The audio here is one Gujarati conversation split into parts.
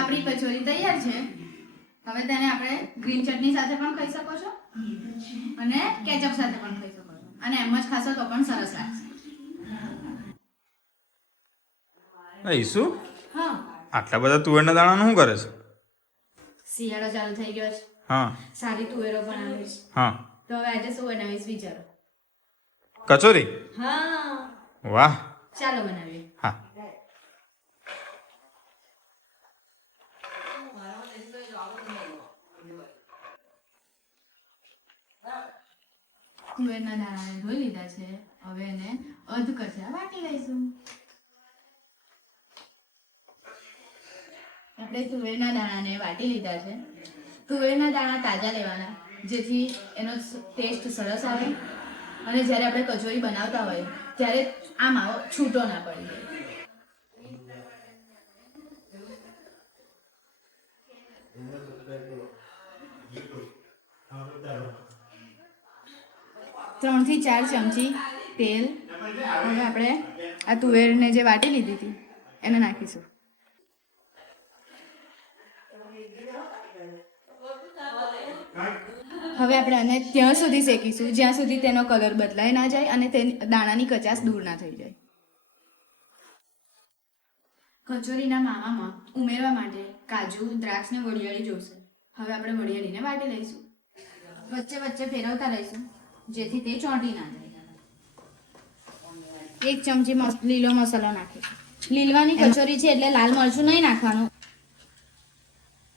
આપણી કચોરી તૈયાર છે. હવે તેને આપણે ગ્રીન ચટણી સાથે પણ ખાઈ શકો છો. અને કેચઅપ સાથે પણ ખાઈ શકો છો. અને એમ જ ખાશો તો પણ સરસ લાગશે. શું હા. આટલા બધા તુવેરના દાણા શું કરે છે? શિયાળો ચાલુ થઈ ગયો છે. હા. સારી તુવેરો બનાવીશ હા. તો હવે આજે શું બનાવીશ વિચારો? કચોરી? હા. વાહ. ચાલો બનાવીએ. હા. તુવેરના દાણાને ધોઈ લીધા છે. હવે એને અધ કચરા વાટી લઈશું. આપણે તુવેરના દાણાને વાટી લીધા છે. તુવેરના દાણા તાજા લેવાના. જેથી એનો ટેસ્ટ સરસ આવે. અને જ્યારે આપણે કચોરી બનાવતા હોય, ત્યારે આ માવો છૂટો ના પડી. જાય ત્રણથી ચાર ચમચી તેલ હવે આપણે આ તુવેરને જે વાટી લીધી હતી, એને નાખીશું. હવે આપણે આને ત્યાં સુધી શેકીશું, જ્યાં સુધી તેનો કલર બદલાઈ ના જાય અને તે દાણાની કચાશ દૂર ના થઈ જાય. કચોરીના માવામાં ઉમેરવા માટે કાજુ, દ્રાક્ષને વડિયાળી જોશે. હવે આપણે વડિયાળીને વાટી લઈશું. વચ્ચે વચ્ચે ફેરવતા રહીશું. જેથી તે ચોંટી ના જાય. એક ચમચી લીલો મસાલો નાખીશું. લીલવાની કચોરી છે એટલે લાલ મરચું નહીં નાખવાનું.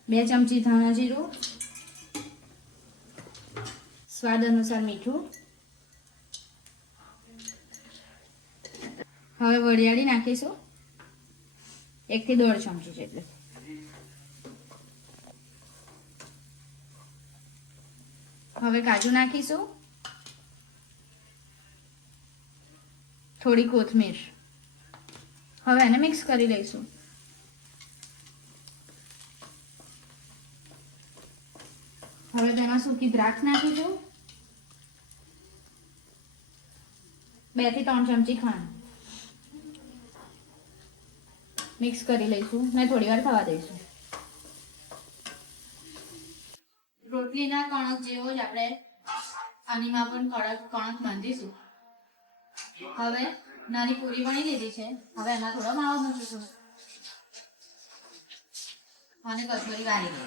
બે ચમચી ધાણા જીરું. સ્વાદ અનુસાર મીઠું. હવે વરિયાળી નાખીશું. એકથી દોઢ ચમચી જેટલી. હવે કાજુ નાખીશું. થોડી કોથમીર. હવે એને મિક્સ કરી લઈશું. હવે તેમાં સૂકી દ્રાક્ષ નાખીશું. બેથી ત્રણ ચમચી ખાંડ. મિક્સ કરી લઈશું ને થોડી વાર થવા દઈશું. રોટલીના કણક જેવો જ આપણે આનીમાં પણ કડક કણક બાંધીશું. હવે નાની પૂરી વણી લીધી છે. હવે એમાં થોડો માવો મૂકીશું. અને કચોરી વાળી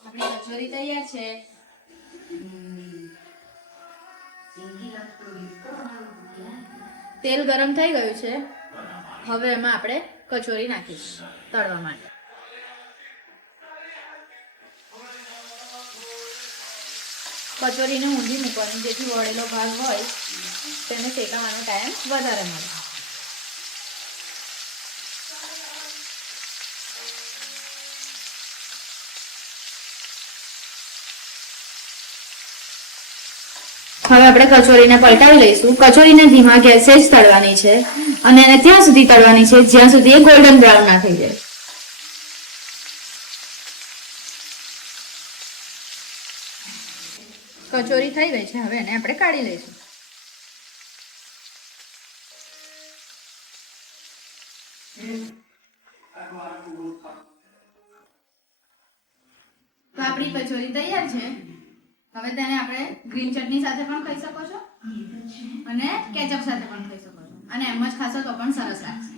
આપણી કચોરી તૈયાર છે. તેલ ગરમ થઈ ગયું છે. હવે એમાં આપણે કચોરી નાખીશું તળવા માટે. કચોરીને ઊંધી મૂકવાની, જેથી વળેલો ભાગ હોય, તેને શેકાવાનો ટાઈમ વધારે મળે. હવે આપણે કચોરીને પલટાવી લઈશું. કચોરીને ધીમા ગેસે જ તળવાની છે અને એને ત્યાં સુધી તળવાની છે, જ્યાં સુધી એ ગોલ્ડન બ્રાઉન ના થઈ જાય. કચોરી થઈ ગઈ છે, હવે એને આપણે કાઢી લઈશું. તો આપણી કચોરી તૈયાર છે. હવે તેને આપણે ગ્રીન ચટણી સાથે પણ ખાઈ શકો છો. અને કેચઅપ સાથે પણ ખાઈ શકો છો. અને એમ જ ખાશો તો પણ સરસ લાગશે.